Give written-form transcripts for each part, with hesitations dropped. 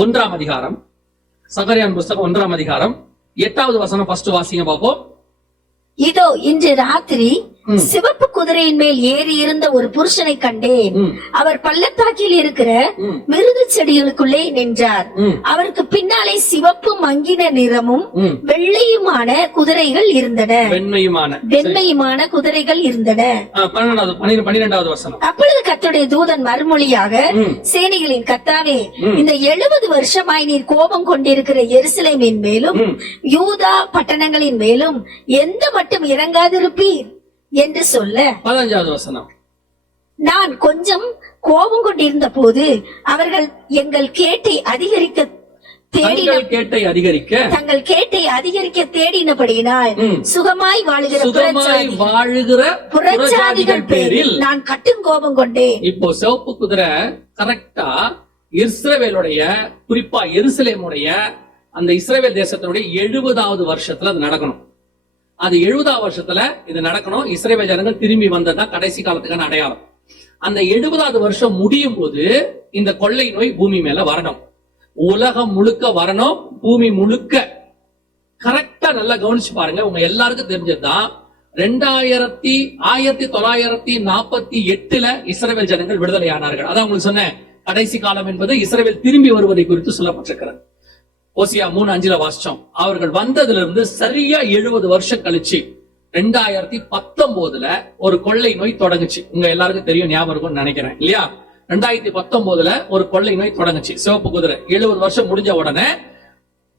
1ஆம் அதிகாரம், சகரியாவின் புஸ்தகம் 1ஆம் அதிகாரம் 8வது வசனம் ஃபர்ஸ்ட் வாசிங்க பாப்போம். இதோ இன்று ராத்திரி சிவப்பு குதிரையின் மேல் ஏறி இருந்த ஒரு புருஷனை கண்டேன். அவர் பள்ளத்தாக்கில் இருக்கிற மிருது செடிகளுக்குள்ளே நின்றார். அவருக்கு பின்னாலே சிவப்பு மங்கின நிறமும் வெள்ளையுமான குதிரைகள் இருந்தன. வெண்மையுமான குதிரைகள் இருந்தன. 12வது வசனம். அப்பொழுது கர்த்தருடைய தூதன் மறுமொழியாக, சேனைகளின் கர்த்தாவே, இந்த 70 வருஷமாய் நீர் கோபம் கொண்டிருக்கிற எருசலேமின் மேலும் யூதா பட்டணங்களின் மேலும் எந்த மட்டும் இறங்காதிருப்பீர் என்று சொல்ல, 15வது வசனம். நான் கொஞ்சம் கோபம் கொண்டிருந்த போது அவர்கள் தங்கள் கேட்டை அதிகரிக்க தேடினபடியினால் சுகமாய் வாழுகிற புறஜாதிகள் பேரில் நான் கட்டும் கோபம் கொண்டேன். இப்போ சிவப்பு குதிரை கரெக்டா இஸ்ரவேலுடைய, குறிப்பா எருசலேமுடைய, அந்த இஸ்ரவேல் தேசத்தினுடைய 70வது வருஷத்துல அது நடக்கணும். அது 70வது வருஷத்துல இது நடக்கணும். இஸ்ரவேல் ஜனங்கள் திரும்பி வந்ததுதான் கடைசி காலத்துக்கான அடையாளம். அந்த 70வது வருஷம் முடியும் போது இந்த கொள்ளை நோய் பூமி மேல வரணும். உலகம் முழுக்க வரணும். பூமி முழுக்க கரெக்டா நல்லா கவனிச்சு பாருங்க. உங்க எல்லாருக்கும் தெரிஞ்சதுதான் 1948 இஸ்ரவேல் ஜனங்கள் விடுதலை ஆனார்கள். அதான் உங்களுக்கு சொன்னேன், கடைசி காலம் என்பது இஸ்ரவேல் திரும்பி வருவதை குறித்து சொல்லப்பட்டிருக்கிறது. ஓசியா 3:5 வாசிச்சோம். அவர்கள் வந்ததுல இருந்து சரியா 70 வருஷம் கழிச்சு 2019 ஒரு கொள்ளை நோய் தொடங்குச்சு. உங்க எல்லாருக்கும் தெரியும், ஞாபகம் இருக்கும்னு நினைக்கிறேன் இல்லையா? 2019 ஒரு கொள்ளை நோய் தொடங்குச்சு. சிவப்பு குதிரை 70 வருஷம் முடிஞ்ச உடனே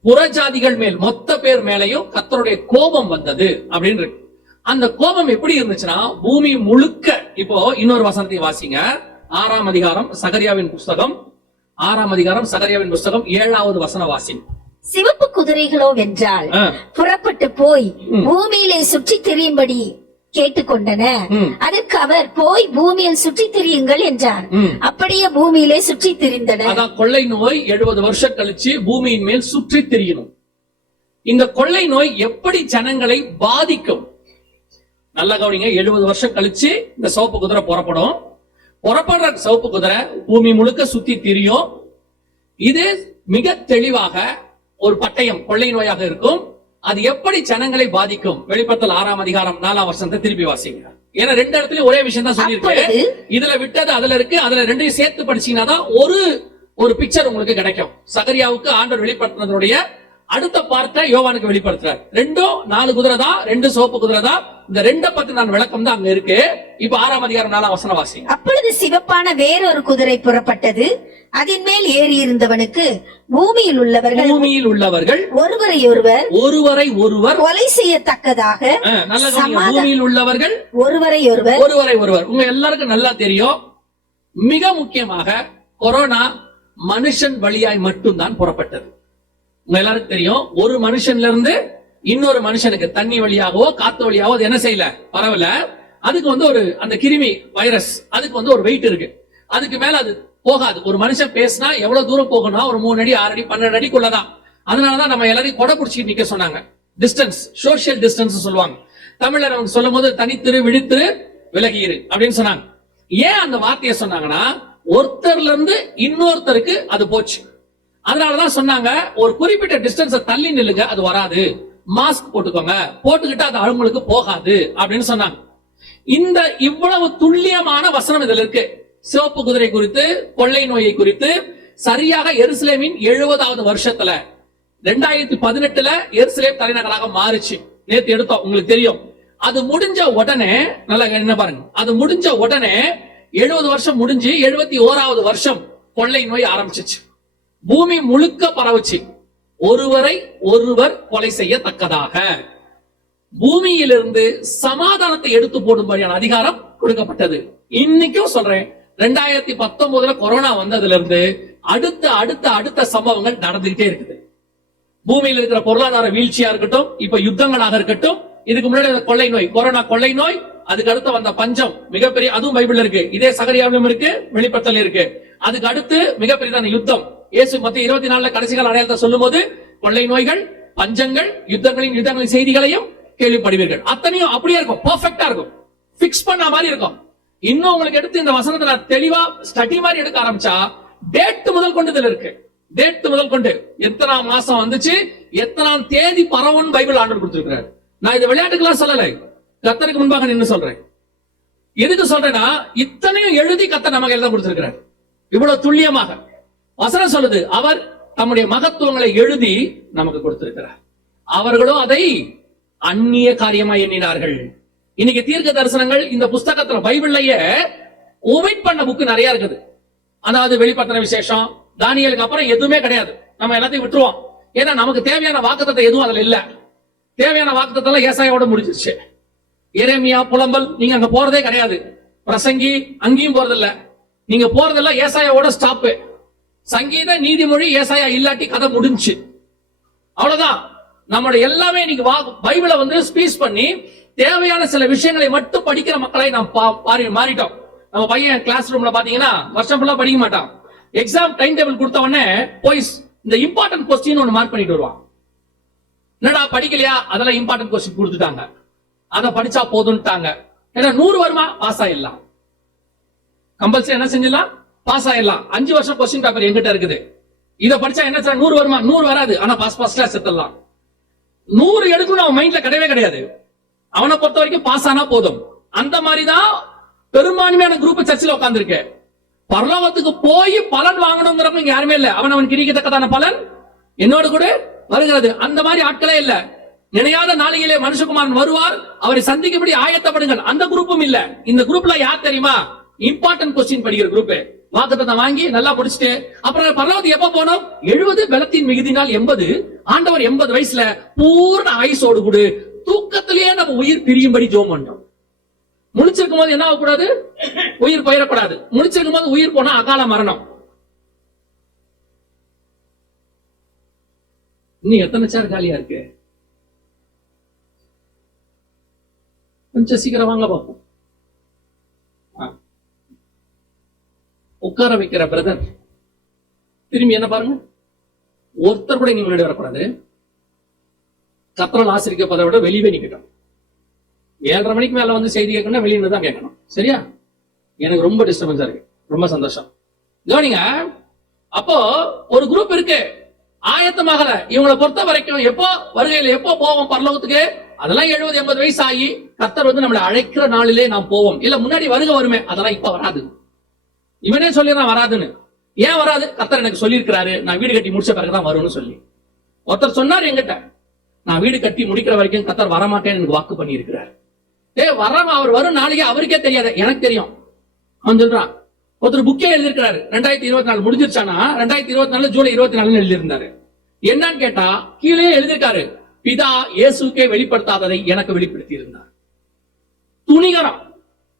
புறஜாதிகள் மேல், மொத்த பேர் மேலையும் கர்த்தருடைய கோபம் வந்தது அப்படின்னு இருக்கு. அந்த கோபம் எப்படி இருந்துச்சுன்னா பூமி முழுக்க. இப்போ இன்னொரு வசனத்தை வாசிங்க. 6ஆம் அதிகாரம் சகரியாவின் புஸ்தகம், 6ஆம் அதிகாரம் சகரியாவின் புஸ்தகம் 7வது வசன வாசி. சிவப்பு குதிரைகளோ வென்றால் புறப்பட்டு போய் பூமியிலே சுற்றி திரியும்படி கேட்டுக்கொண்டன. அதற்கு அவர், போய் பூமியில் சுற்றி திரியுங்கள் என்றார். அப்படியே பூமியிலே சுற்றி திரிந்தன. அதான் கொள்ளை நோய் 70 வருஷம் கழிச்சு பூமியின் மேல் சுற்றி திரியணும். இந்த கொள்ளை நோய் எப்படி ஜனங்களை பாதிக்கும் நல்ல கவனிங்க. 70 வருஷம் கழிச்சு இந்த சிவப்பு குதிரை புறப்படும். புறப்படுற சிவப்பு குதிரை பூமி முழுக்க சுத்தி திரியும். இது மிக தெளிவாக ஒரு பட்டயம் கொள்ளை நோயாக இருக்கும். அது எப்படி ஜனங்களை பாதிக்கும்? வெளிப்படுத்தல் 6ஆம் அதிகாரம் 4ஆம் வசனத்தை திருப்பி வாசிங்க. ஏன்னா 2 இடத்துலயும் ஒரே விஷயம் தான் சொல்லியிருக்கு. இதுல விட்டது அதுல இருக்கு. அதுல 2ஐயும் சேர்த்து படிச்சீங்கன்னா தான் ஒரு பிக்சர் உங்களுக்கு கிடைக்கும். சகரியாவுக்கு ஆண்டவர் வெளிப்படுத்தினதுடைய அடுத்த பார்ட்ட யோவானுக்கு வெளிப்படுத்துறார். 2ம் 4 குதிரை தான், 2 சிவப்பு குதிரை தான். இந்த 2 பத்தி நான் விளக்கம் தான் அங்க இருக்கு. இப்ப 6ஆம் அதிகாரம் 4ஆம் வசனம் வாசிங்க. அப்பொழுது சிவப்பான வேறொரு குதிரை புறப்பட்டது. அதன் மேல் ஏறி இருந்தவனுக்கு பூமியில் உள்ளவர்கள் ஒருவரை ஒருவர் கொலை செய்யத்தக்கதாக, பூமியில் உள்ளவர்கள் ஒருவரை ஒருவர். உங்க எல்லாருக்கும் நல்லா தெரியும், மிக முக்கியமாக கொரோனா மனுஷன் வழியாய் மட்டும்தான் புறப்பட்டது. உங்க எல்லாருக்கும் தெரியும், ஒரு மனுஷன்ல இருந்து இன்னொரு மனுஷனுக்கு தண்ணி வழியாகவோ காத்து வழியாவோ அது என்ன செய்யல, பரவல. அதுக்கு அந்த கிருமி வைரஸ், அதுக்கு ஒரு வெயிட் இருக்கு. அதுக்கு மேல அது போகாது. ஒரு மனுஷன் பேசினா எவ்வளவு தூரம் போகணும்? ஒரு 3 அடி 6 அடி 12 அடிக்குள்ளதான். அதனாலதான் நம்ம எல்லாரையும் கொடை பிடிச்சிட்டு நிக்க சொன்னாங்க. டிஸ்டன்ஸ், சோசியல் டிஸ்டன்ஸ் சொல்லுவாங்க. தமிழ்ல நமக்கு சொல்லும் போது தனித்திரு விழித்திரு விலகிரு அப்படின்னு சொன்னாங்க. ஏன் அந்த வார்த்தையை சொன்னாங்கன்னா, ஒருத்தர்ல இருந்து இன்னொருத்தருக்கு அது போச்சு. அதனாலதான் சொன்னாங்க, ஒரு குறிப்பிட்ட டிஸ்டன்ஸ் தள்ளி நில்லுங்க, அது வராது. மாஸ்க் போட்டுக்கோங்க, போட்டுக்கிட்டு அது அவங்களுக்கு போகாது அப்படின்னு சொன்னாங்க. இந்த இவ்வளவு துல்லியமான வசனம் இதுல இருக்கு. சிவப்பு குதிரை குறித்து, கொள்ளை நோயை குறித்து. சரியாக எருசலேமின் 70வது வருஷத்துல 2018 எருசலேம் தலைநகராக மாறுச்சு. நேத்து எடுத்தோம், உங்களுக்கு தெரியும். அது முடிஞ்ச உடனே நல்லா என்ன பாருங்க, அது முடிஞ்ச உடனே 70 வருஷம் முடிஞ்சு 71வது வருஷம் கொள்ளை நோய் ஆரம்பிச்சிச்சு. பூமி முழுக்க பரவுச்சு. ஒருவரை ஒருவர் கொலை செய்யத்தக்கதாக பூமியிலிருந்து சமாதானத்தை எடுத்து போடும்படியான அதிகாரம் கொடுக்கப்பட்டது. இன்னைக்கும் சொல்றேன், 2019 கொரோனா வந்ததுல இருந்து அடுத்த அடுத்த அடுத்த சம்பவங்கள் நடந்துகிட்டே இருக்குது. பூமியில் இருக்கிற பொருளாதார வீழ்ச்சியா இருக்கட்டும், இப்ப யுத்தங்களாக இருக்கட்டும், இதுக்கு முன்னாடி கொள்ளை நோய், கொரோனா கொள்ளை நோய், அதுக்கு அடுத்து வந்த பஞ்சம் மிகப்பெரிய, அதுவும் பைபிள்ல இருக்கு. இதே சகரியாவிலும் இருக்கு, வெளிப்படுத்தல இருக்கு. அதுக்கு அடுத்து மிகப்பெரியதான யுத்தம். இயேசு மத்திய 24 கடைசி கால அடையாளத்தை சொல்லும் போது கொள்ளை நோய்கள், பஞ்சங்கள், யுத்தங்களின் செய்திகளையும் கேள்விப்படுவீர்கள். அத்தனையும் அப்படியே இருக்கும், பெர்ஃபெக்ட்டா இருக்கும், பிக்ஸ் பண்ண மாதிரி இருக்கும். இன்னும் உங்களுக்கு எடுத்து இந்த வசனத்தை தெளிவா ஸ்டடி மாதிரி எடுக்க ஆரம்பிச்சா டேட் முதல் கொண்டு இதுல இருக்கு. டேட் முதல் கொண்டு எத்தனாம் மாசம் வந்துச்சு, எத்தனாம் தேதி பரவும் பைபிள் ஆண்டவர் கொடுத்திருக்கிறார். நான் இதை விளையாட்டுக்கெல்லாம் சொல்லலை, கர்த்தருக்கு முன்பாக நின்னு சொல்றேன். எதுக்கு சொல்றேன்னா, இத்தனையும் எழுதி கர்த்தர் நமக்கு எழுத கொடுத்திருக்கிறார். இவ்வளவு துல்லியமாக வசனம் சொல்லுது, அவர் தம்முடைய மகத்துவங்களை எழுதி நமக்கு கொடுத்திருக்கிறார். அவர்களோ அதை அந்நிய காரியமா எண்ணினார்கள். இன்னைக்கு தீர்க்க தரிசனங்கள் இந்த புஸ்தகத்துல பைபிள்லயே ஒமிட் பண்ண புக்கு நிறைய இருக்குது. அதாவது வெளிப்படுத்தின விசேஷம், தானியேலுக்கு அப்புறம் எதுவுமே கிடையாது. நம்ம எல்லாத்தையும் விட்டுருவோம். ஏன்னா நமக்கு தேவையான வாக்குத்தத்தம் எதுவும் அதுல இல்ல. தேவையான வாக்குத்தத்தம் ஏசாயாவோட முடிஞ்சிருச்சு. எரேமியா, புலம்பல் நீங்க அங்க போறதே கிடையாது. பிரசங்கி அங்கேயும் போறதில்ல. நீங்க போறதெல்லாம் ஏசாயாவோட ஸ்டாப். சங்கீத, நீதிமொழி, ஏசாயா இல்லாட்டி கதை முடிஞ்சு. அவ்வளவுதான். நம்மளுடைய எல்லாமே இன்னைக்கு பைபிளை ஸ்பீச் பண்ணி தேவையான சில விஷயங்களை மட்டும் படிக்கிற மக்களை நாம் மாறிட்டோம். நம்ம பையன் கிளாஸ் ரூம்ல பாத்தீங்கன்னா வருஷம் ஃபுல்லா படிக்க மாட்டான். எக்ஸாம் டைம் டேபிள் கொடுத்த உடனே போய் இந்த இம்பார்ட்டன்ட் கொஸ்டின் ஒன்னு மார்க் பண்ணிட்டு வருவான். என்னடா படிக்கலையா? அதெல்லாம் இம்பார்ட்டன்ட் கொஸ்டின் கொடுத்துட்டாங்க, அதை படிச்சா போதும்ட்டாங்க. ஏன்னா 100 வருமா பாஸ் ஆயிடலாம், கம்பல்சரி என்ன செஞ்சிடலாம், பாஸ் ஆயிடலாம். 5 வருஷம் கொஸ்டின் பேப்பர் எங்கிட்ட இருக்குது. இதை படிச்சா என்ன 100 வருமா? 100 வராது. ஆனா பாஸ் கிளாஸ் எடுத்துடலாம். 100 எடுக்கணும் அவன் மைண்ட்ல கிடையவே கிடையாது. அவனை பொறுத்த வரைக்கும் பாஸ் ஆனா போதும். அந்த மாதிரிதான் பெரும்பான்மையான குரூப் சர்ச்சில் உட்கார்ந்துருக்கு. பரலோகத்துக்கு போய் பலன் வாங்கணுங்கிறவங்க யாருமே இல்ல. அவன் கிரிக்கத்தக்கதான பலன் என்னோடு கூட வருகிறது. அந்த மாதிரி ஆட்களே இல்ல. நினையாத நாளிலே மனுஷகுமாரன் வருவார், அவரை சந்திக்கப்படி ஆயத்தப்படுங்கள். அந்த குரூப்பும் இல்ல. இந்த குரூப்ல யார் தெரியுமா? இம்பார்ட்டன்ட் கொஸ்டின் படிக்கிற குரூப். வாக்குத்தத்தம் வாங்கி நல்லா முடிச்சுட்டு அப்புறம் பரலோகத்துக்கு எப்ப போனோம்? 70 பலத்தின் மிகுதினால் 80. ஆண்டவர் 80 வயசுல பூர்ண ஆயுசோடு கூட தூக்கத்திலேயே நம்ம உயிர் பிரியும்படி ஜெபம் பண்ணோம். முடிச்சிருக்கும் போது என்ன ஆகக்கூடாது? உயிர் போயிடக்கூடாது. முடிச்சிருக்கும் போது உயிர் போனா அகால மரணம். இன்னும் எத்தனை சேர் காலியா இருக்கு? கொஞ்சம் சீக்கிரம் வாங்க பார்ப்போம். உட்கார வைக்கிற பிரதர் திரும்பி என்ன பாருங்க, ஒருத்தர் கூட நீங்க முன்னாடி வரக்கூடாது. கத்தரால் ஆசிரியப்பதை விட வெளியே நிக்கட்டும். 7:30 மணிக்கு மேல செய்தி கேட்கணும், வெளியே தான் கேட்கணும். சரியா? எனக்கு ரொம்ப டிஸ்டர்பன்ஸா இருக்கு. ரொம்ப சந்தோஷம். கவனிங்க, அப்போ ஒரு குரூப் இருக்கு, ஆயத்தமாகல. இவங்களை பொறுத்த வரைக்கும் எப்போ வருகையில எப்போ போவோம் பரலோகத்துக்கு? அதெல்லாம் 70-80 வயசு ஆகி கர்த்தர் நம்மளை அழைக்கிற நாளிலே நாம் போவோம். இல்ல முன்னாடி வருகை வருமே, அதெல்லாம் இப்ப வராது. இவனே சொல்லிடுறான் வராதுன்னு. ஏன் வராது? கர்த்தர் எனக்கு சொல்லியிருக்கிறாரு, நான் வீடு கட்டி முடிச்ச பிறகுதான் வரும்னு சொல்லி. ஒருத்தர் சொன்னார் என்கிட்ட, நான் வீடு கட்டி முடிக்கிற வரைக்கும் கர்த்தர் வரமாட்டேன்னு எனக்கு வாக்கு பண்ணி இருக்கிறார். அவர் வரும் நாளைக்கு அவருக்கே தெரியாது, எனக்கு தெரியும். அவன் சொல்றான். ஒருத்தர் புக்கே எழுதியிருக்கிறாரு, 2024 முடிஞ்சிருச்சானா 2024 ஜூலை 24 எழுதியிருந்தாரு. என்னன்னு கேட்டா கீழே எழுதியிருக்காரு, பிதா இயேசுக்கே வெளிப்படுத்தாததை எனக்கு வெளிப்படுத்தி இருந்தார். துணிகரம்.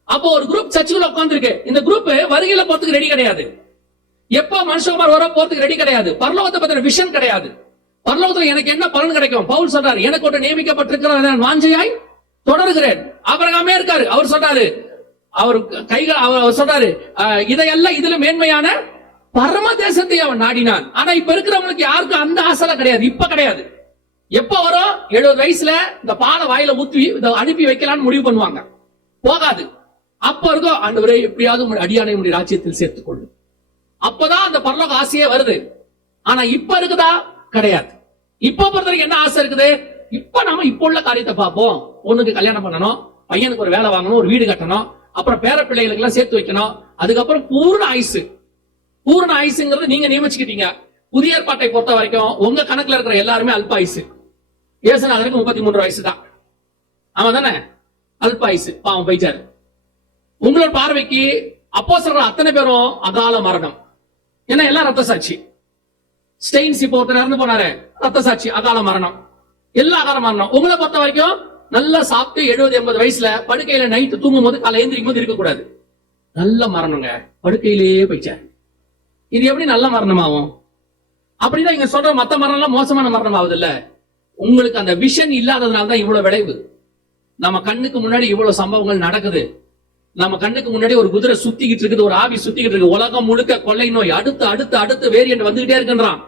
அப்போ ஒரு குரூப் சர்ச்சுக்குள்ள உட்கார்ந்துருக்கு. இந்த குரூப் வருகையில போறதுக்கு ரெடி கிடையாது. எப்ப மனுஷகுமார் வர போறதுக்கு ரெடி கிடையாது. பரலோகத்தை பத்தின விஷன் கிடையாது. பரலோகத்துல எனக்கு என்ன பலன் கிடைக்கும்? பவுல் சொல்றாரு, எனக்கு ஒன்று நியமிக்கப்பட்டிருக்கிற வாஞ்சையாய் தொடர்கிறேன். ஆபிரகாமே இருக்காரு, அவர் சொல்றாரு, அவர் கைகள் அவர் சொல்றாரு, இதையெல்லாம் இதுல மேன்மையான பரம தேசத்தை அவன் நாடினான். ஆனா இப்ப இருக்கிறவங்களுக்கு யாருக்கும் அந்த ஆசை கிடையாது. இப்ப கிடையாது. எப்ப வரும்? 70 வயசுல இந்த பாலை வாயில ஊத்தி அனுப்பி வைக்கலாம்னு முடிவு பண்ணுவாங்க. போகாது. அப்ப இருக்கும், ஆண்டவரே எப்படியாவது அடியானை உடைய ராஜ்யத்தில் சேர்த்துக் கொள்ளு. அப்பதான் அந்த பரலோக ஆசையே வருது. ஆனா இப்ப இருக்குதா? கிடையாது. இப்ப பொறுத்தவரைக்கும் என்ன ஆசை இருக்குது? இப்ப நம்ம இப்ப உள்ள காரியத்தை பார்ப்போம். பொண்ணுக்கு கல்யாணம் பண்ணணும், பையனுக்கு ஒரு வேலை வாங்கணும், ஒரு வீடு கட்டணும், அப்புறம் பேர பிள்ளைகளுக்கு எல்லாம் சேர்த்து வைக்கணும். அதுக்கப்புறம் பூர்ண ஆயுசு. பூர்ண ஆயுசுங்கிறது நீங்க நியமிச்சுக்கிட்டீங்க. புதிய ஏற்பாட்டை பொறுத்த வரைக்கும் உங்க கணக்குல இருக்கிற எல்லாருமே அல்ப ஆயுசு. இயேசுநாதருக்கு 33 வயசு தான். அவன் தானே அல்ப ஆயுசு. பாவம் போயிட்டாரு. உங்களோட பார்வைக்கு அப்போஸ்தலர்கள் அத்தனை பேரும் அகால மரணம். ஏன்னா எல்லாம் ரத்த சாட்சி. ஸ்டெயின்ஸ் இப்போ ஒருத்தர் இறந்து போனாரு, ரத்த சாட்சி, அகால மரணம். எல்லா அகால மரணம். உங்களை பொறுத்த வரைக்கும் நல்லா சாப்பிட்டு 70-80 வயசுல படுக்கையில நைட்டு தூங்கும் போது காலை எழுந்திரிக்கும் போது இருக்கக்கூடாது. நல்ல மரணங்க, படுக்கையிலேயே போயிச்சார். இது எப்படி நல்ல மரணமாகும்? அப்படிதான் இங்க சொல்ற மத்த மரணம் எல்லாம் மோசமான மரணம் ஆகுது இல்ல. உங்களுக்கு அந்த விஷன் இல்லாததுனால தான் இவ்வளவு விளைவு. நம்ம கண்ணுக்கு முன்னாடி இவ்வளவு சம்பவங்கள் நடக்குது. நம்ம கண்ணுக்கு முன்னாடி ஒரு குதிரை சுத்திக்கிட்டு இருக்குது, ஒரு ஆவி சுத்திக்கிட்டு இருக்கு. உலகம் முழுக்க கொள்ளை நோய் அடுத்து அடுத்து அடுத்து வேரியன்ட் வந்துகிட்டே இருக்குன்றான்.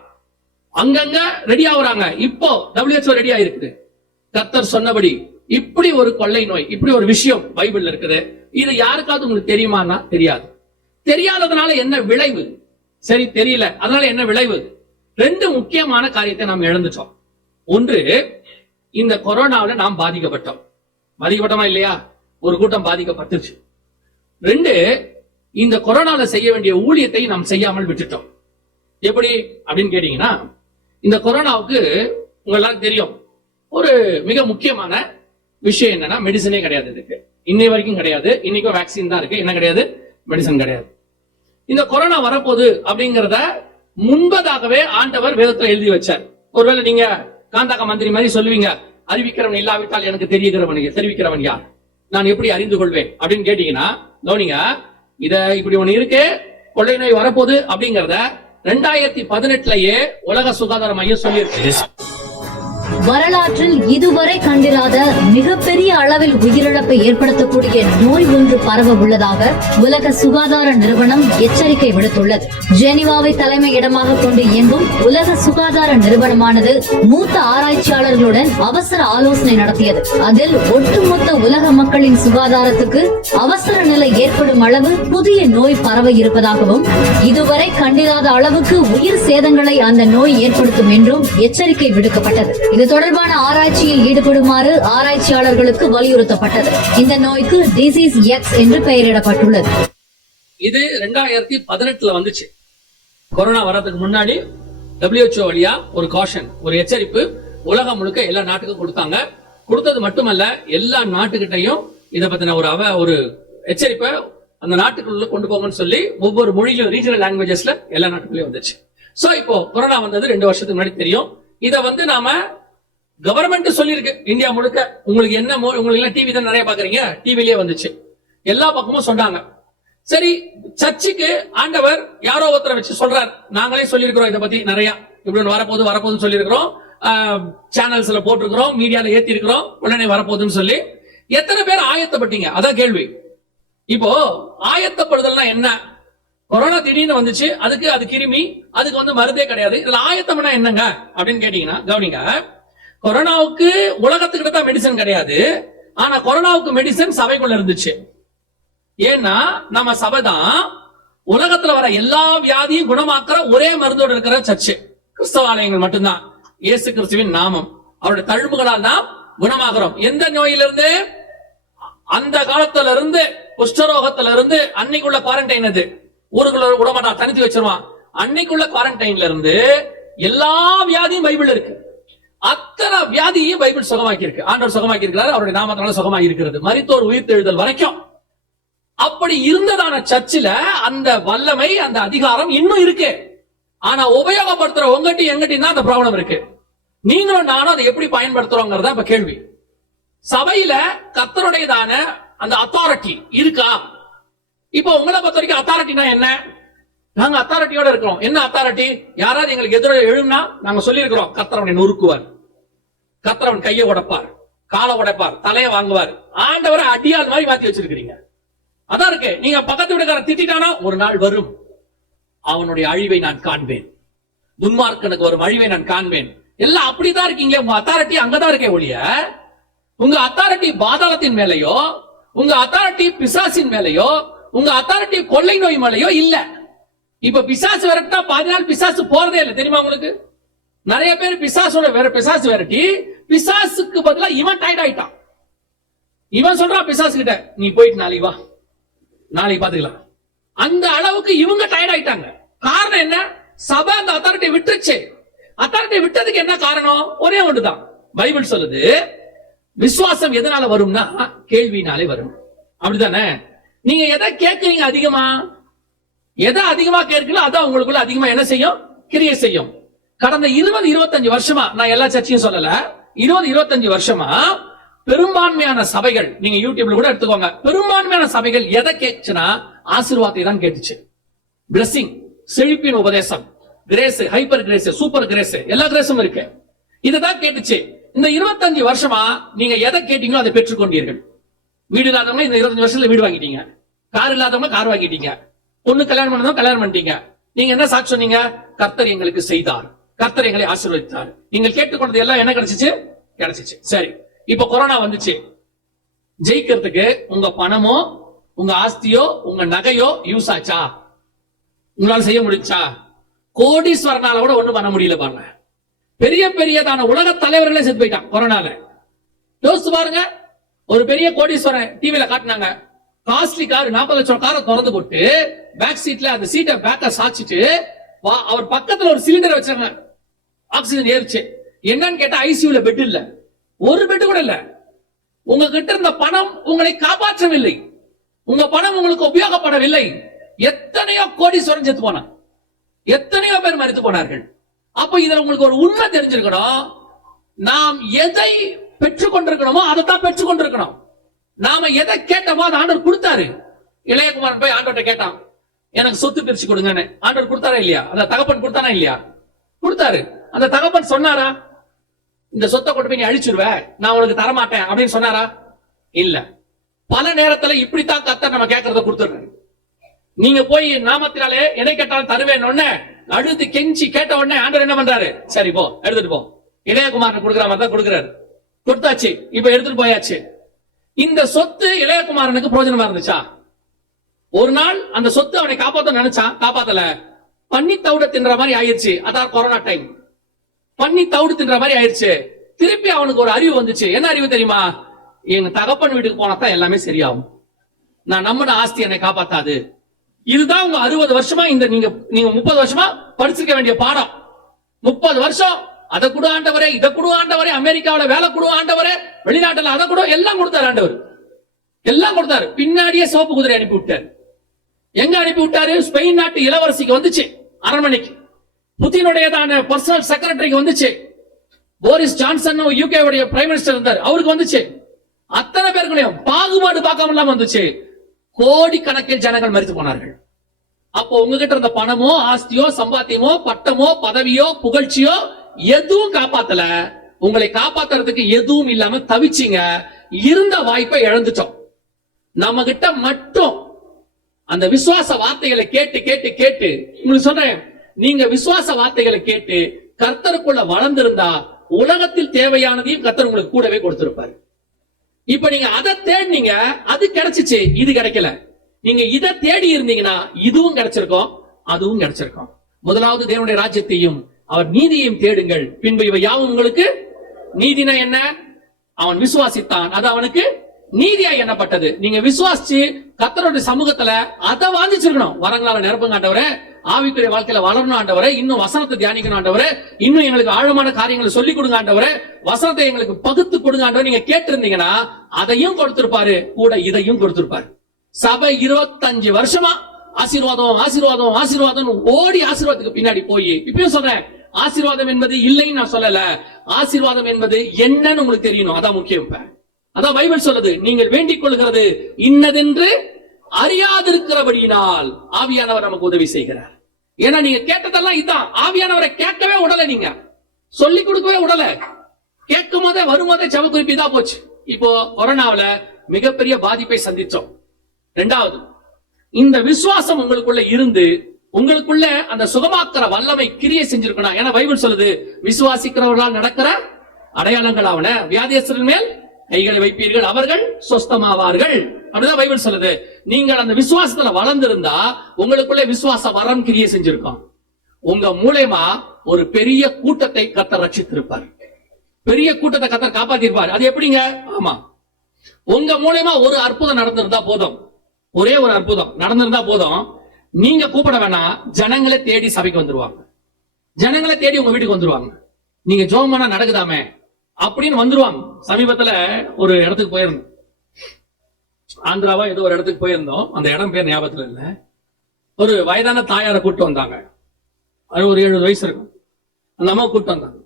அங்கங்க ரெடி ஆகுறாங்க. இப்போ WHO ரெடி ஆயிருக்குது. கர்த்தர் சொன்னபடி இப்படி ஒரு கொள்ளை நோய், இப்படி ஒரு விஷயம் பைபிள்ல இருக்குது. இது யாருக்காவது உங்களுக்கு தெரியுமான்னா தெரியாது. தெரியாததுனால என்ன விளைவு? சரி, தெரியல, அதனால என்ன விளைவு? 2 முக்கியமான காரியத்தை நாம் இழந்துட்டோம். ஒன்று, இந்த கொரோனாவில் நாம் பாதிக்கப்பட்டோமா இல்லையா? ஒரு கூட்டம் பாதிக்கப்பட்டுச்சு. 2, இந்த கொரோனால செய்ய வேண்டிய ஊழியத்தை நாம் செய்யாமல் விட்டுட்டோம். எப்படி அப்படின்னு கேட்டீங்கன்னா, இந்த கொரோனாவுக்கு உங்க எல்லாருக்கும் தெரியும், ஒரு மிக முக்கியமான விஷயம் என்னன்னா, மெடிசனே கிடையாது. இதுக்கு இன்னை வரைக்கும் கிடையாது. இன்னைக்கும் வேக்சின் தான் இருக்கு, என்ன கிடையாது, மெடிசன் கிடையாது. இந்த கொரோனா வரப்போகுது அப்படிங்கறத முன்பதாகவே ஆண்டவர் வேதத்துல எழுதி வச்சார். ஒருவேளை நீங்க காந்தாக்க மந்திரி மாதிரி சொல்லுவீங்க, அறிவிக்கிறவன் இல்லாவிட்டால் எனக்கு தெரிவிக்கிறவன் யார், நான் எப்படி அறிந்து கொள்வேன் அப்படின்னு கேட்டீங்கன்னா, கவனிங்க, இத இப்படி ஒண்ணு இருக்கு, கொள்ளை நோய் வரப்போகுது அப்படிங்கறத 2018லயே உலக சுகாதார மையம் சொல்லியிருக்கு. வரலாற்றில் இதுவரை கண்டிராத மிகப்பெரிய அளவில் உயிரிழப்பை ஏற்படுத்தக்கூடிய நோய் ஒன்று பரவ உள்ளதாக உலக சுகாதார நிறுவனம் எச்சரிக்கை விடுத்துள்ளது. ஜெனீவாவை தலைமை இடமாக கொண்டு இயங்கும் உலக சுகாதார நிறுவனமானது மூத்த ஆராய்ச்சியாளர்களுடன் அவசர ஆலோசனை நடத்தியது. அதில் ஒட்டுமொத்த உலக மக்களின் சுகாதாரத்துக்கு அவசர நிலை ஏற்படும் அளவு புதிய நோய் பரவ இருப்பதாகவும், இதுவரை கண்டிராத அளவுக்கு உயிர் சேதங்களை அந்த நோய் ஏற்படுத்தும் என்றும் எச்சரிக்கை விடுக்கப்பட்டது. இது தொடர்பான ஆராய்ச்சியில் ஈடுபடுமாறு ஆராய்ச்சியாளர்களுக்கு வலியுறுத்தப்பட்டது. இந்த நோய்க்கு டிசீஸ் எக்ஸ் என்று பெயரிடப்பட்டுள்ளது. இது 2018ல வந்துச்சு. கொரோனா வரதுக்கு முன்னாடி WHO வழியா ஒரு காஷன், ஒரு எச்சரிப்பு உலகம் முழுக்க எல்லா நாட்டுக்கும் கொடுத்தாங்க. கொடுத்தது மட்டுமல்ல, எல்லா நாட்டுக்கிட்டையும் இதை பத்தின ஒரு எச்சரிப்பை அந்த நாட்டுக்குள்ள கொண்டு போங்கன்னு சொல்லி ஒவ்வொரு மொழியிலும் ரீஜனல் லாங்குவேஜஸ்ல எல்லா நாட்டுக்குள்ளேயும் வந்துச்சு. சோ இப்போ கொரோனா வந்தது 2 வருஷத்துக்கு முன்னாடி தெரியும். இத நாம கவர்மெண்ட் சொல்லிருக்கு இந்தியா முழுக்க. உங்களுக்கு என்ன, உங்களுக்கு டிவி தான் நிறைய பாக்குறீங்க, டிவிலேயே வந்துச்சு, எல்லா பக்கமும் சொன்னாங்க. சரி, சர்ச்சுக்கு ஆண்டவர் யாரோ ஒருத்தரை வச்சு சொல்றார். நாங்களே சொல்லியிருக்கிறோம் இதை பத்தி நிறைய, இப்படி வரப்போகுதுன்னு சொல்லியிருக்கிறோம், சேனல்ஸ்ல போட்டிருக்கிறோம், மீடியால ஏத்தி இருக்கிறோம், உடனே வரப்போகுதுன்னு சொல்லி. எத்தனை பேர் ஆயத்தப்பட்டீங்க? அதான் கேள்வி. இப்போ ஆயத்தப்படுதல்னா என்ன? கொரோனா திடீர்னு வந்துச்சு, அது கிருமி, அதுக்கு மருந்தே கிடையாது. இதுல ஆயத்தம்னா என்னங்க அப்படின்னு கேட்டீங்கன்னா, கவனிங்க, கொரோனாவுக்கு உலகத்துக்கிட்ட தான் மெடிசன் கிடையாது. ஆனா கொரோனாவுக்கு மெடிசன் சபைக்குள்ள இருந்துச்சு. ஏன்னா நம்ம சபை தான் உலகத்துல வர எல்லா வியாதியும் குணமாக்குற ஒரே மருந்தோடு இருக்கிற சர்ச்சு. கிறிஸ்தவ ஆலயங்கள் மட்டும்தான். இயேசு கிறிஸ்துவின் நாமம், அவருடைய தழும்புகளால் தான் குணமாகிறோம். எந்த நோயிலிருந்து? அந்த காலத்துல இருந்து, குஷ்டரோகத்துல இருந்து. அன்னைக்குள்ள குவாரண்டைன், அது ஊருக்குள்ள விடமாட்டா, தனித்து வச்சிருவான். அன்னைக்குள்ள குவாரண்டைன்ல இருந்து எல்லா வியாதியும் பைபிள் இருக்கு. அத்தனை வியாதியும் பைபிள் சுகமாக்கி இருக்கு. ஆண்டவர் சுகமாக்கி இருக்கிறார், அவருடைய நாமத்தினால சுகமாகி இருக்கிறது, மரித்தோர் உயிர்த்தெழுதல் வரைக்கும். அப்படி இருந்ததான சர்ச்சில் அந்த வல்லமை, அந்த அதிகாரம் இன்னும் இருக்கு. ஆனா உபயோகப்படுத்துற உங்கட்டி எங்கட்டியும் தான் அந்த ப்ராப்ளம் இருக்கு. நீங்களும் நானும் அதை எப்படி பயன்படுத்துறோங்கிறத இப்ப கேள்வி. சபையில கர்த்தருடையதான அந்த அத்தாரிட்டி இருக்கா? இப்போ உங்களை பொறுத்த வரைக்கும் அத்தாரிட்டினா என்ன? நாங்க அத்தாரிட்டியோட இருக்கிறோம். என்ன அத்தாரிட்டி? யாராவது எங்களுக்கு எதிர எழும்னா நாங்க சொல்லி இருக்கிறோம், கர்த்தரவனை நொறுக்குவார், கர்த்தரவன் கையை உடைப்பார், காலை உடைப்பார், தலையை வாங்குவார். ஆண்டவரை அடியால் மாதிரி மாத்தி வச்சிருக்கீங்க. அதான் இருக்கு. நீங்க பக்கத்து வீட்டுக்காரன் திட்டானா, ஒரு நாள் வரும், அவனுடைய அழிவை நான் காண்பேன், துன்மார்க்கனுக்கு வரும் அழிவை நான் காண்பேன். எல்லாம் அப்படிதான் இருக்கீங்களே. உங்க அத்தாரிட்டி அங்கதான் இருக்கே ஒழிய, உங்க அத்தாரிட்டி பாதாளத்தின் மேலேயோ, உங்க அத்தாரிட்டி பிசாசின் மேலேயோ, உங்க அத்தாரிட்டி கொள்ளை நோய் மேலேயோ இல்ல. இப்ப பிசாசு விரட்டா பாதி நாள் பிசாசு போறதே இல்லை, தெரியுமா உங்களுக்கு? நிறைய பேர் பிசாசு விரட்டி பிசாசுக்கு பதிலா இவன் டயர்ட் ஆயிட்டான். இவன் சொல்றான் பிசாசு கிட்ட, நீ போயிட்டு நாளைக்கு வா, நாளைக்கு பாத்துக்கலாம். அந்த அளவுக்கு இவங்க டயர்ட் ஆயிட்டாங்க. காரணம் என்ன? சபை அந்த அத்தாரிட்டி விட்டுருச்சு. அத்தாரிட்டி விட்டதுக்கு என்ன காரணம்? ஒரே ஒன்றுதான். பைபிள் சொல்லுது, விசுவாசம் எதனால வரும்னா கேள்வினாலே வரும். அப்படித்தானே? நீங்க எதை கேட்கறீங்க அதிகமா, எதை அதிகமா கேட்கல அதான் உங்களுக்குள்ள அதிகமா என்ன செய்யும்? கிரியை செய்யும். கடந்த 20-25 வருஷமா, நான் எல்லா சர்ச்சையும் சொல்லல, 20-25 வருஷமா பெரும்பான்மையான சபைகள், நீங்க யூடியூப்ல கூட எடுத்துக்கோங்க, பெரும்பான்மையான சபைகள் எதை கேட்சுன்னா ஆசீர்வாதத்தை தான் கேட்டுச்சு. பிளஸிங், செழிப்பின் உபதேசம், grace, hyper grace, super grace, எல்லா கிரேஸும் இருக்கு. இதுதான் கேட்டுச்சு. இந்த 25 வருஷமா நீங்க எதை கேட்டீங்களோ அதை பெற்றுக்கொண்டீர்கள். வீடு இல்லாதவங்க இந்த 25 வருஷத்துல வீடு வாங்கிட்டீங்க, கார் இல்லாதவங்க கார் வாங்கிட்டீங்க, பொண்ணு கல்யாணம் பண்ணதும் கல்யாணம் பண்ணிட்டீங்க. நீங்க என்ன சாட்சி சொன்னீங்க? கர்த்தர் எங்களுக்கு செய்தார், கர்த்தர் எங்களை ஆசீர்வதித்தார். நீங்கள் கேட்டுக்கொண்டது எல்லாம் என்ன கிடைச்சிச்சு. சரி, இப்ப கொரோனா வந்துச்சு. ஜெயிக்கிறதுக்கு உங்க பணமோ, உங்க ஆஸ்தியோ, உங்க நகையோ யூஸ் ஆச்சா? உங்களால செய்ய முடிஞ்சா? கோடீஸ்வரனால கூட ஒண்ணும் பண்ண முடியல பாருங்க. பெரிய பெரியதான உலக தலைவர்களே செத்து போயிட்டான் கொரோனால. யோசிச்சு பாருங்க. ஒரு பெரிய கோடீஸ்வரன் டிவில காட்டினாங்க, காஸ்ட்லி கார் 40 லட்சம் காரை திறந்து போட்டு பேக் சீட்ல அந்த சீட்டை பேக்க சாச்சிட்டு அவர் பக்கத்துல ஒரு சிலிண்டர் வச்சாங்க. ஆக்சிஜன் ஏறிச்சு. என்னன்னு கேட்டா ஐசியூல பெட் இல்ல, ஒரு பெட் கூட இல்ல. உங்ககிட்ட இருந்த பணம் உங்களை காப்பாற்றவில்லை, உங்க பணம் உங்களுக்கு உபயோகப்படவில்லை. எத்தனையோ கோடீஸ்வரன் செத்து போனான், எத்தனையோ பேர் மரித்து போனார்கள். அப்ப இதுல உங்களுக்கு ஒரு உண்மை தெரிஞ்சிருக்கணும், நாம் எதை பெற்றுக் கொண்டிருக்கணுமோ அதை தான் பெற்றுக் கொண்டிருக்கணும். நாம எதை கேட்டோமோ அதை ஆண்டவர் கொடுத்தாரு. இளையகுமாரன் போய் ஆண்டவர்கிட்ட கேட்டான், எனக்கு சொத்து பிரிச்சு கொடுங்கன்னு. ஆண்டவர் கொடுத்தாரா இல்லையா? அந்த தகப்பன் கொடுத்தானா இல்லையா? கொடுத்தாரு. அந்த தகப்பன் சொன்னாரா இந்த சொத்தை கொண்டு போய் நீ அழிச்சிருவ, நான் உனக்கு தரமாட்டேன் அப்படின்னு சொன்னாரா? இல்ல. பல நேரத்துல இப்படித்தான் கர்த்தர் நம்ம கேட்கறத கொடுத்துடுறாரு. நீங்க போய் நாமத்தினாலே எதை கேட்டாலும் தருவேன் உடனே அழுது கெஞ்சி கேட்ட உடனே ஆண்டவர் என்ன பண்றாரு? சரி போ, எடுத்துட்டு போ. இளையகுமாரன் கொடுக்குற மாதிரி தான் கொடுக்குறாரு. கொடுத்தாச்சு, இப்ப எடுத்துட்டு போயாச்சு. இந்த சொத்து இளையகுமாரனுக்கு பிரயோஜனமா இருந்துச்சா? ஒரு நாள் அந்த சொத்து அவனை காப்பாத்த நினைச்சான், காப்பாத்தல. பண்ணி தவிட தின்ற மாதிரி ஆயிடுச்சு. அதான் கொரோனா டைம். பண்ணி தவிடு தின்ற மாதிரி ஆயிடுச்சு. திருப்பி அவனுக்கு ஒரு அறிவு வந்துச்சு. என்ன அறிவு தெரியுமா? எங்க தகப்பன் வீட்டுக்கு போனதான் எல்லாமே சரியாகும், நான் நம்பின ஆஸ்தி என்னை காப்பாத்தாது. இதுதான் உங்க 60 வருஷமா இந்த நீங்க 30 வருஷமா படிச்சிருக்க வேண்டிய பாடம். 30 வருஷம் அதை கூட ஆண்டவரே, இதை கூட ஆண்டவரே, அமெரிக்காவில வேலை கூட ஆண்டவரே, வெளிநாட்டுல அதை கூட எல்லாம் கொடுத்தாரு ஆண்டவர், எல்லாம் கொடுத்தாரு. பின்னாடியே சோப்பு குதிரை அனுப்பி விட்டாரு. எங்க அனுப்பி விட்டாரு? ஸ்பெயின் நாட்டு இளவரசிக்கு வந்துச்சு, அரண்மனைக்கு. புதினுடையதான பர்சனல் செக்ரட்டரிக்கு வந்துச்சு. போரிஸ் ஜான்சன் யூகே உடைய பிரைம் மினிஸ்டர் இருந்தார், அவருக்கு வந்துச்சு. அத்தனை பேருக்குள்ளயும் பாகுபாடு பார்க்காம வந்துச்சு. கோடிக்கணக்கில் ஜனங்கள் மரித்து போனார்கள். அப்போ உங்ககிட்ட இருந்த பணமோ ஆஸ்தியோ சம்பாத்தியமோ பட்டமோ பதவியோ புகழ்ச்சியோ எதுவும் காப்பாத்தல. உங்களை காப்பாத்துறதுக்கு எதுவும் இல்லாம தவிச்சிங்க. இருந்த வாய்ப்பை இழந்துட்டோம். நம்ம கிட்ட மட்டும் அந்த விசுவாச வார்த்தைகளை கேட்டு கேட்டு கேட்டு, உங்களுக்கு சொல்றேன், நீங்க விசுவாச வார்த்தைகளை கேட்டு கர்த்தருக்குள்ள வளர்ந்திருந்தா உலகத்தில் தேவையானதையும் கர்த்தர் உங்களுக்கு கூடவே கொடுத்திருப்பாரு. இப்ப நீங்க அதை தேடினீங்க, அது கிடைச்சிச்சு, இது கிடைக்கல. நீங்க இதை தேடி இருந்தீங்கன்னா இதுவும் கிடைச்சிருக்கும், அதுவும் கிடைச்சிருக்கும். முதலாவது தேவனுடைய ராஜ்யத்தையும் அவர் நீதியையும் தேடுங்கள், பின்பு இவை யாவும் உங்களுக்கு. நீதினா என்ன? அவன் விசுவாசித்தான், அது அவனுக்கு நீதியா எண்ணப்பட்டது. நீங்க விசுவாசிச்சு கர்த்தருடைய சமூகத்துல அதை வாஞ்சிச்சிருக்கணும். வரங்களால நிரப்புங்க ஆண்டவரே, ஆவிக்குரிய வாழ்க்கையில வளரணும் ஆண்டவரே, இன்னும் வசனத்தை தியானிக்கணும் ஆண்டவரே, இன்னும் எங்களுக்கு ஆழமான காரியங்களை சொல்லிக் கொடுங்க ஆண்டவரே, வசனத்தை எங்களுக்கு பகுத்து கொடுங்க ஆண்டவரே. நீங்க கேட்டிருந்தீங்கன்னா அதையும் கொடுத்திருப்பாரு, கூட இதையும் கொடுத்திருப்பாரு. சபை 25 வருஷமா ஆசீர்வாதம் ஆசீர்வாதம் ஆசீர்வாதம் ஓடி ஆசீர்வாதத்துக்கு பின்னாடி போய், இப்பயும் சொல்றேன், ஆசீர்வாதம் என்பது இல்லைன்னு நான் சொல்லல. ஆசீர்வாதம் என்பது என்னன்னு உங்களுக்கு தெரியணும், அதான் முக்கியம். அதான் பைபிள் சொல்லுது, நீங்கள் வேண்டிக் கொள்கிறது இன்னதென்று அறியாதிருக்கிறபடியினால் ஆவியானவர் நமக்கு உதவி செய்கிறார். ஏன்னா நீங்க கேட்டதெல்லாம் இதுதான். ஆவியானவரை கேட்கவே உடல, நீங்க சொல்லிக் கொடுக்கவே உடல. கேட்கும் போதே வரும்போதே ஜெப குறிப்பு இதா போச்சு. இப்போ கொரோனாவில மிகப்பெரிய பாதிப்பை சந்திச்சோம். இரண்டாவது, இந்த விசுவாசம் உங்களுக்குள்ள இருந்து உங்களுக்குள்ள அந்த சுகமாக்குற வல்லமை கிரியை செஞ்சிருக்கணும். ஏன்னா பைபிள் சொல்லுது, விசுவாசிக்கிறவர்களால் நடக்கிற அடையாளங்கள் ஆவன, வியாதியஸ்தரின் மேல் கைகளை வைப்பீர்கள், அவர்கள் சொஸ்தமாவார்கள். அப்படிதான் பைபிள் சொல்லுது. நீங்கள் அந்த விசுவாசத்துல வளர்ந்திருந்தா உங்களுக்குள்ள விசுவாச வரம் கிரியை செஞ்சிருக்கோம். உங்க மூலமா ஒரு பெரிய கூட்டத்தை கர்த்தர் ரட்சித்திருப்பார், பெரிய கூட்டத்தை கர்த்தர் காப்பாத்திருப்பார். அது எப்படிங்க? ஆமா, உங்க மூலமா ஒரு அற்புதம் நடந்திருந்தா போதும், ஒரே ஒரு அற்புதம் நடந்திருந்தா போதும், நீங்க கூப்பிட வேணாம், ஜனங்களை தேடி சபைக்கு வந்துருவாங்க, ஜனங்களை தேடி உங்க வீட்டுக்கு வந்துருவாங்க. நீங்க ஜெபம் பண்ணா நடக்குதாமே அப்படின்னு வந்துருவாங்க. சமீபத்துல ஒரு இடத்துக்கு போயிருந்தோம், ஆந்திராவா ஏதோ ஒரு இடத்துக்கு போயிருந்தோம், அந்த இடம் பேர் ஞாபகத்துல இல்ல. ஒரு வயதான தாயாரை கூப்பிட்டு வந்தாங்க, அது ஒரு 70 வயசு இருக்கும். அந்த அம்மா கூப்பிட்டு வந்தாங்க.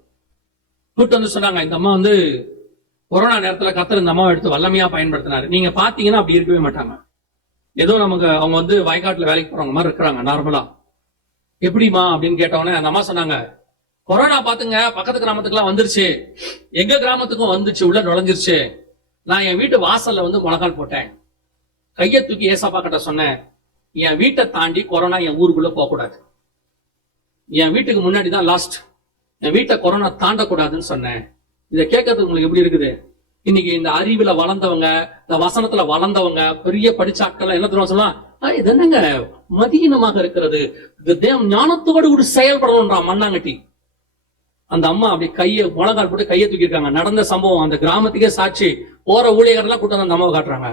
கூப்பிட்டு வந்து சொன்னாங்க, இந்த அம்மா வந்து கொரோனா நேரத்துல கர்த்தர் இந்த அம்மாவை எடுத்து வல்லமையா பயன்படுத்தினாரு. நீங்க பாத்தீங்கன்னா அப்படி இருக்கவே மாட்டாங்க. ஏதோ நமக்கு அவங்க வந்து வயக்காட்டுல வேலைக்கு போறவங்க மாதிரி இருக்கிறாங்க நார்மலா. எப்படிமா அப்படின்னு கேட்டவொடனே அந்த அம்மா சொன்னாங்க, கொரோனா பாத்துங்க பக்கத்து கிராமத்துக்கு எல்லாம் வந்துருச்சு, எங்க கிராமத்துக்கும் வந்துச்சு, உள்ள நுழைஞ்சிருச்சு. நான் என் வீட்டு வாசல்ல வந்து முழக்கால் போட்டேன், கையை தூக்கி ஏசாப்பா கிட்ட சொன்னேன், என் வீட்டை தாண்டி கொரோனா என் ஊருக்குள்ள போக கூடாது, என் வீட்டுக்கு முன்னாடி தான் லாஸ்ட், என் வீட்டை கொரோனா தாண்டக்கூடாதுன்னு சொன்னேன். இதை கேட்கறதுக்கு உங்களுக்கு எப்படி இருக்குது? இன்னைக்கு இந்த அறிவுல வளர்ந்தவங்க, இந்த வசனத்துல வளர்ந்தவங்க, பெரிய படிச்ச ஆட்கள் என்ன தெரியுமா சொல்லலாம், இது என்னங்க மதியினமாக இருக்கிறது, இது தேவன் ஞானத்தோடு கூட செயல்படணும்ன்றான் மண்ணாங்கட்டி. அந்த அம்மா அப்படி கையை முழங்கால் போட்டு கையை தூக்கிருக்காங்க. நடந்த சம்பவம், அந்த கிராமத்துக்கே சாட்சி. போற ஊழியர்கள்லாம் கூட்டம் அந்த அம்மாவை காட்டுறாங்க.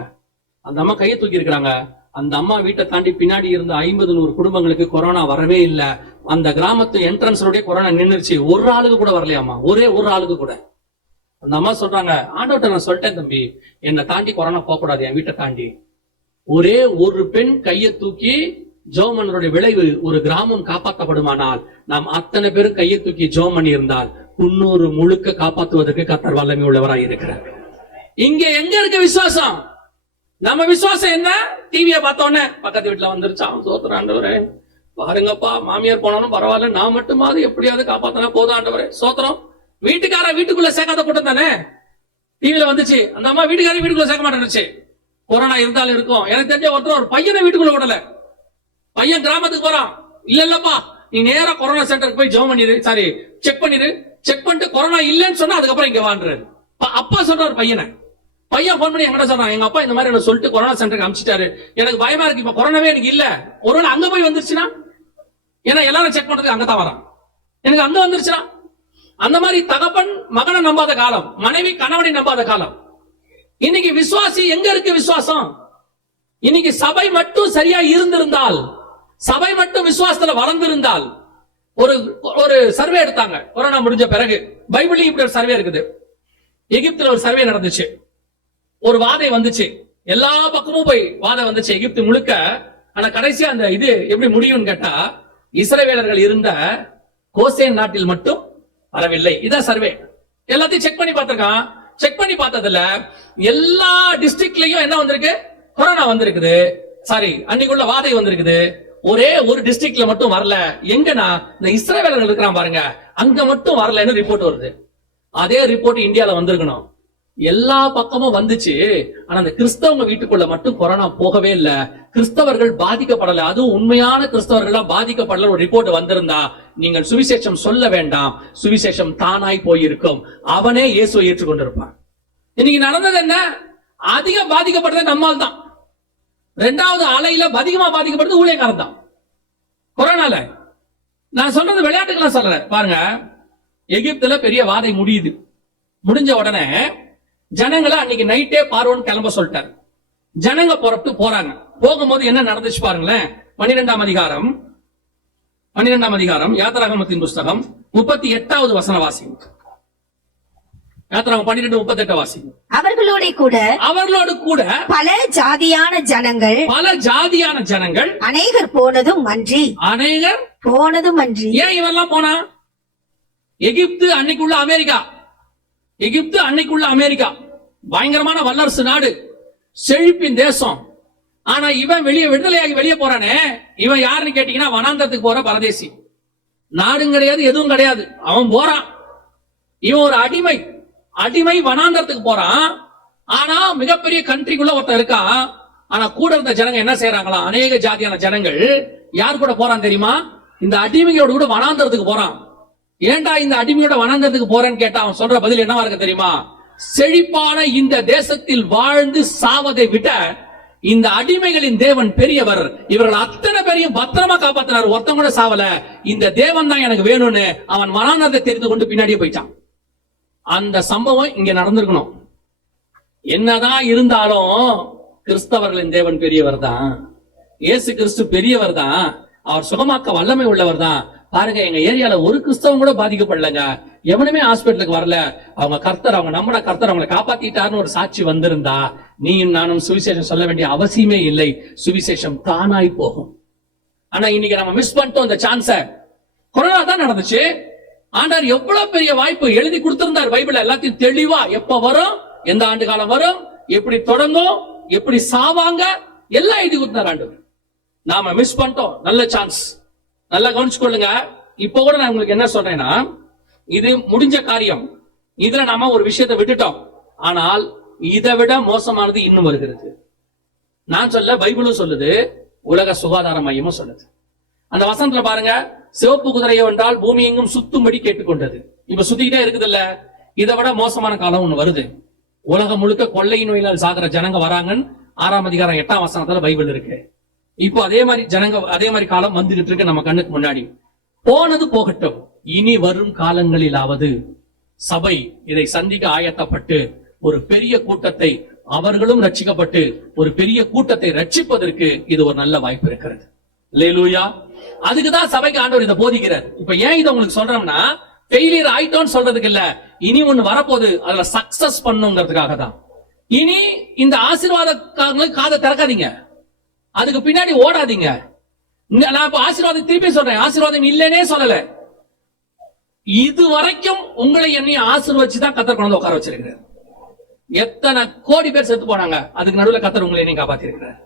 அந்த அம்மா கையை தூக்கி இருக்கிறாங்க. அந்த அம்மா வீட்டை தாண்டி பின்னாடி இருந்த 50-100 குடும்பங்களுக்கு கொரோனா வரவே இல்லை. அந்த கிராமத்து என்ட்ரன்ஸோட கொரோனா நின்றுச்சு. ஒரு ஆளுக்கு கூட வரலையாமா, ஒரே ஒரு ஆளுக்கு கூட. அந்த அம்மா சொல்றாங்க, ஆண்டவர்ட்ட நான் சொல்லிட்டேன் தம்பி, என்னை தாண்டி கொரோனா போக கூடாது, என் வீட்டை தாண்டி. ஒரே ஒரு பெண் கையை தூக்கி ஜோமனுடைய விளைவு ஒரு கிராமம் காப்பாற்றப்படுமானால், நாம் அத்தனை பேரும் கையை தூக்கி ஜோம் பண்ணி இருந்தால் 300 முழுக்க காப்பாற்றுவதற்கு கர்த்தர் வல்லமை உள்ளவராய் இருக்கிறார். இங்க எங்க இருக்க விசுவாசம்? நம்ம விசுவாசம் என்ன? டிவியை பார்த்தோன்னே பக்கத்து வீட்டுல வந்துருச்சா, சோத்திரம் ஆண்டவரே, பாருங்கப்பா மாமியார் போனாலும் பரவாயில்ல, நான் மட்டுமாவது எப்படியாவது காப்பாத்தினா போதும் ஆண்டவரே சோத்திரம். வீட்டுக்கார வீட்டுக்குள்ள சேர்க்காத கூட்டம் தானே டிவில வந்துச்சு. அந்த அம்மா வீட்டுக்கார வீட்டுக்குள்ள சேர்க்க மாட்டேன்னுச்சு. கொரோனா இருந்தாலும் இருக்கும். எனக்கு தெரிஞ்ச ஒருத்தர் ஒரு பையனை வீட்டுக்குள்ள விடல. பையன் கிராமத்துக்கு போறான், இல்லப்பா நீ நேரா கொரோனா சென்டருக்கு போய் ஜெபம் பண்ணிரு, சாரி செக் பண்ணிரு, செக் பண்ணிட்டு கொரோனா இல்லைன்னு சொன்னா அதுக்கப்புறம் இங்க வாண்டுறாரு. அப்பா சொல்றாரு பையனை. பையன் போன் பண்ணி எங்கிட்ட சொல்றான், எங்க அப்பா இந்த மாதிரி என்ன சொல்லிட்டு கொரோனா சென்டருக்கு அனுப்பிச்சிட்டாரு, எனக்கு பயமா இருக்கு, இப்ப கொரோனாவே எனக்கு இல்ல, ஒருவேளை அங்க போய் வந்துருச்சுன்னா, ஏன்னா எல்லாரும் செக் பண்றதுக்கு அங்கதான் வரான், எனக்கு அங்க வந்துருச்சுன்னா. அந்த மாதிரி தகப்பன் மகனை நம்பாத காலம், மனைவி கணவனை நம்பாத காலம். இன்னைக்கு விசுவாசி எங்க இருக்கு விசுவாசம்? இன்னைக்கு சபை மட்டும் சரியா இருந்திருந்தால், சபை மட்டும் விசுவாசத்துல வளர்ந்திருந்தால். ஒரு சர்வே எடுத்தாங்க கொரோனா முடிஞ்ச பிறகு. பைபிள்ல இப்படி ஒரு சர்வே இருக்குது. எகிப்துல ஒரு சர்வே நடந்துச்சு. ஒரு வாதை வந்துச்சு, எல்லா பக்கமும் போய் வாதை வந்துச்சு எகிப்து முழுக்க. ஆனா கடைசியா அந்த இது எப்படி முடியும்னு கேட்டா, இஸ்ரவேலர்கள் இருந்த கோசேன் நாட்டில் மட்டும் வரவில்லை. இதான் சர்வே. எல்லாத்தையும் செக் பண்ணி பார்த்திருக்கான். செக் பண்ணி பார்த்ததுல எல்லா டிஸ்ட்ரிக்ட்லயும் என்ன வந்திருக்கு? கொரோனா வந்திருக்குது. சாரி, அன்னைக்குள்ள வாதை வந்திருக்குது. ஒரே ஒரு டிஸ்ட்ரிக்ட்ல மட்டும் வரல. எங்கன்னா இந்த இஸ்ரவேலர்கள் இருக்கிறான் பாருங்க, அங்க மட்டும் வரலன்னு ரிப்போர்ட் வருது. அதே ரிப்போர்ட் இந்தியால வந்திருக்கணும். எல்லா பக்கமும் வந்துச்சு. ஆனா அந்த கிறிஸ்தவங்க வீட்டுக்குள்ள மட்டும் கொரோனா போகவே இல்ல. கிறிஸ்தவர்கள் பாதிக்கப்படல. அதுவும் உண்மையான கிறிஸ்தவர்களா பாதிக்கப்படல. ஒரு ரிப்போர்ட் வந்திருந்தா நீங்கள் சுவிசேஷம் சொல்ல வேண்டாம், சுவிசேஷம் தானாய் போயிருக்கும். அவனே இயேசுவை ஏற்றுக்கொண்டிருப்பான். இன்னைக்கு நடந்தது என்ன? அதிகம் பாதிக்கப்படுறது நம்மால் தான். 2வது அலையில அதிகமா பாதிக்கப்படுறது ஊழியக்காரன் தான் கொரோனால. நான் சொல்றது விளையாட்டுக்கெல்லாம் சொல்றேன் பாருங்க. எகிப்துல பெரிய வாதை முடியுது. முடிஞ்ச உடனே ஜனங்களை அன்னைக்கு நைட்டே பார்வோன்னு கிளம்ப சொல்லிட்டாரு. ஜனங்க புறப்பட்டு போறாங்க. போகும்போது என்ன நடந்துச்சு பாருங்களேன். 12ஆம் அதிகாரம் யாத்திராகமத்தின் புஸ்தகம் 38வது வசன வாசிங்க. யாத்திராகம் 12:38 வாசிங்க. அவர்களோடு கூட பல ஜாதியான ஜனங்கள் அநேகர் போனதும் அன்றி. ஏன் இவெல்லாம் போனா? எகிப்து அன்னைக்குள்ள அமெரிக்கா பயங்கரமான வல்லரசு நாடு, செழிப்பின் தேசம். ஆனா இவன் விடுதலையாகி வெளியே போறானே, இவன் யாருன்னு கேட்டீங்கன்னா வனாந்தரத்துக்கு போற பரதேசி. நாடும் கிடையாது, எதுவும் கிடையாது. அவன் போறான். இவன் ஒரு அடிமை வனாந்தரத்துக்கு போறான். ஆனா மிகப்பெரிய கண்ட்ரிக்குள்ள ஒருத்தன் இருக்கான். ஆனா கூட இருந்த ஜனங்க என்ன செய்யறாங்களா? அநேக ஜாதியான ஜனங்கள் யார் கூட போறான் தெரியுமா? இந்த அடிமையோட கூட வனாந்தரத்துக்கு போறான். ஏண்டா இந்த அடிமையோட வனாந்தரத்துக்கு போறேன்னு கேட்டா அவன் சொல்ற பதில் என்னவா இருக்கு தெரியுமா? செழிப்பான இந்த தேசத்தில் வாழ்ந்து சாவதை விட இந்த அடிமைகளின் தேவன் பெரியவர். இவர்கள் அத்தனை பேரையும் பத்திரமா காப்பாத்தினார், ஒருத்தன் கூட சாவல. இந்த தேவன் தான் எனக்கு வேணும்னு அவன் வனாந்தரத்தை தெரிந்து கொண்டு பின்னாடியே போயிட்டான். அந்த சம்பவம் இங்க நடந்திருக்கணும். என்னதான் இருந்தாலும் கிறிஸ்தவர்களின் தேவன் பெரியவர் தான். இயேசு கிறிஸ்து பெரியவர் தான். அவர் சுகமாக்க வல்லமை உள்ளவர் தான். பாருங்க, எங்க ஏரியால ஒரு கிறிஸ்தவம் கூட பாதிக்கப்படலங்க. எவனுமே ஹாஸ்பிட்டலுக்கு வரல. அவங்க கர்த்தர், அவங்க நம்மட கர்த்தர் அவங்களை காப்பாத்திட்டாருன்னு ஒரு சாட்சி வந்திருந்தா நீயும் நானும் சுவிசேஷம் சொல்ல வேண்டிய அவசியமே இல்லை. சுவிசேஷம் தானாய் போகும். ஆனா இன்னைக்கு நம்ம மிஸ் பண்ணிட்டோம் இந்த சான்ஸ. கொரோனா தான் நடந்துச்சு. ஆண்டவர் எவ்வளவு பெரிய வாய்ப்பு எழுதி கொடுத்திருந்தார் பைபிள் எல்லாத்தையும் தெளிவா. எப்ப வரும், எந்த ஆண்டு காலம் வரும், எப்படி தொடங்கும், எப்படி சாவாங்க, எல்லாம் எழுதி கொடுத்தார் ஆண்டவர். நாம மிஸ் பண்ணிட்டோம் நல்ல சான்ஸ். நல்லா கவனிச்சுக்கொள்ளுங்க. இப்ப கூட நான் உங்களுக்கு என்ன சொல்றேன்னா, இது முடிஞ்ச காரியம். இதுல நாம ஒரு விஷயத்தை விட்டுட்டோம். ஆனால் இதை விட மோசமானது இன்னும் வருகிறது. நான் சொல்ல, பைபிளும் சொல்லுது, உலக சுகாதார மையமும் சொல்லுது. அந்த வசனத்துல பாருங்க, சிவப்பு குதிரையை என்றால் பூமி எங்கும் சுத்தும்படி கேட்டுக்கொண்டது. இப்ப சுத்திக்கிட்டே இருக்குது இல்ல. இதை விட மோசமான காலம் ஒண்ணு வருது. உலகம் முழுக்க கொள்ளை நோயினால் சாகிற ஜனங்க வராங்கன்னு 6ஆம் அதிகாரம் 8ஆம் வசனத்துல பைபிள் இருக்கு. இப்போ அதே மாதிரி காலம் வந்துகிட்டு இருக்கு நம்ம கண்ணுக்கு முன்னாடி. போனது போகட்டும், இனி வரும் காலங்களிலாவது சபை இதை சந்திக்க ஆயத்தப்பட்டு ஒரு பெரிய கூட்டத்தை, அவர்களும் ரட்சிக்கப்பட்டு ஒரு பெரிய கூட்டத்தை ரட்சிப்பதற்கு இது ஒரு நல்ல வாய்ப்பு இருக்கிறது. அல்லேலூயா. அதுக்குதான் சபைக்கு ஆண்டவர் இதை போதிக்கிறார். இப்ப ஏன் இதை உங்களுக்கு சொல்றோம்னா, ஃபெயிலியர் ஆயிட்டோம்னு சொல்றதுக்கு இல்ல, இனி ஒண்ணு வரப்போகுது, அதுல சக்சஸ் பண்ணுங்கிறதுக்காக தான். இனி இந்த ஆசீர்வாதக்காரங்களுக்கு காதை திறக்காதீங்க, அதுக்கு பின்னாடி ஓடாதீங்க. நான் இப்ப ஆசீர்வாதம் திருப்பி சொல்றேன், ஆசீர்வாதம் இல்லைன்னே சொல்லல. இது வரைக்கும் உங்களை என்னையும் ஆசீர்வச்சுதான் கர்த்தர் கொண்டு உட்கார வச்சிருக்கிறார். எத்தனை கோடி பேர் செத்து போனாங்க, அதுக்கு நடுவுல கர்த்தர் உங்களை என்னையும் காப்பாத்தி இருக்கிறார்.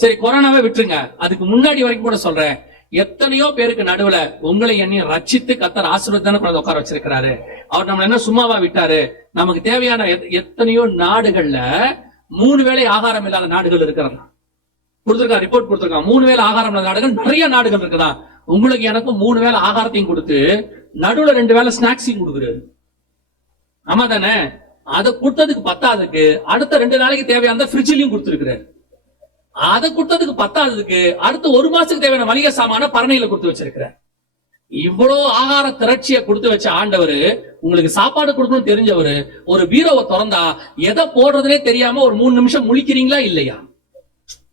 சரி, கொரோனாவே விட்டுருங்க, அதுக்கு முன்னாடி வரைக்கும் கூட சொல்றேன், எத்தனையோ பேருக்கு நடுவுல உங்களை என்னையும் ரட்சித்து கர்த்தர் ஆசீர்வாதம் கொண்டு உட்கார வச்சிருக்கிறாரு. அவர் நம்ம என்ன சும்மாவா விட்டாரு? நமக்கு தேவையான எத்தனையோ நாடுகள்ல 3 வேளை ஆகாரம் இல்லாத நாடுகள் இருக்கிறாங்க. கொடுத்திருக்கான், ரிப்போர்ட் கொடுத்திருக்கான். 3 வேளை ஆகாரம் இல்லாத நாடுகள் நிறைய நாடுகள் இருக்குதா. உங்களுக்கு எனக்கும் 3 வேளை ஆகாரத்தையும் கொடுத்து நடுவுல 2 வேளை ஸ்நாக்ஸையும் கொடுக்குறாரு. ஆமா தானே? அதை கொடுத்ததுக்கு பத்தாததுக்கு அடுத்த 2 நாளைக்கு தேவையான ஃப்ரிட்ஜ்லயும் கொடுத்திருக்கிறாரு. அதை கொடுத்ததுக்கு பத்தாததுக்கு அடுத்த 1 மாசத்துக்கு தேவையான மளிகை சாமான பரணையில கொடுத்து வச்சிருக்கிறார். இவ்வளவு ஆகார திரட்சியை கொடுத்து வச்ச ஆண்டவர், உங்களுக்கு சாப்பாடு கொடுக்கணும்னு தெரிஞ்சவரு, ஒரு பீரோவை திறந்தா எதை போடுறதுனே தெரியாம ஒரு 3 நிமிஷம் முழிக்கிறீங்களா இல்லையா?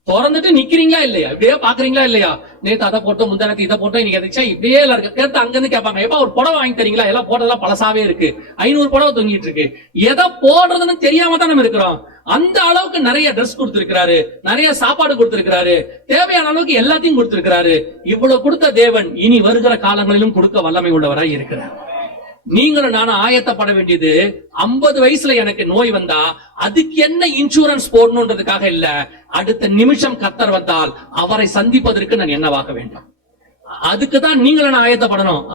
திறந்துட்டு நிக்கிறீங்களா இல்லையா? இப்படியே பாக்குறீங்களா இல்லையா? நேத்து அதை போட்டோம், முந்தானத்து இதை போட்டோம், இன்னைக்கு எதாச்சும் இப்படியே எல்லாரும் கேட்டு அங்க இருந்து கேட்பாங்க, எப்ப ஒரு புடவை வாங்கி தரீங்களா? எல்லாம் போட்டதெல்லாம் பழசாவே இருக்கு, 500 புடவை தொங்கிட்டு இருக்கு. எதை போடுறதுன்னு தெரியாம தான் நம்ம இருக்கிறோம். அந்த அளவுக்கு நிறைய ட்ரெஸ் கொடுத்திருக்கிறாரு, நிறைய சாப்பாடு கொடுத்திருக்கிறாரு, தேவையான அளவுக்கு எல்லாத்தையும் கொடுத்திருக்கிறாரு. இவ்வளவு கொடுத்த தேவன் இனி வருகிற காலங்களிலும் கொடுக்க வல்லமை உள்ளவராய் இருக்கிறார். நீங்களும் நானும் ஆயத்தப்பட வேண்டியது, 50 வயசுல எனக்கு நோய் வந்தா அதுக்கு என்ன இன்சூரன்ஸ் போடணுன்றதுக்காக இல்ல, அடுத்த நிமிஷம் கர்த்தர் வந்தால் அவரை சந்திப்பதற்கு நான் என்னவாக வேண்டும், அதுக்குதான் நீங்களும் நான் ஆயத்தப்படணும்.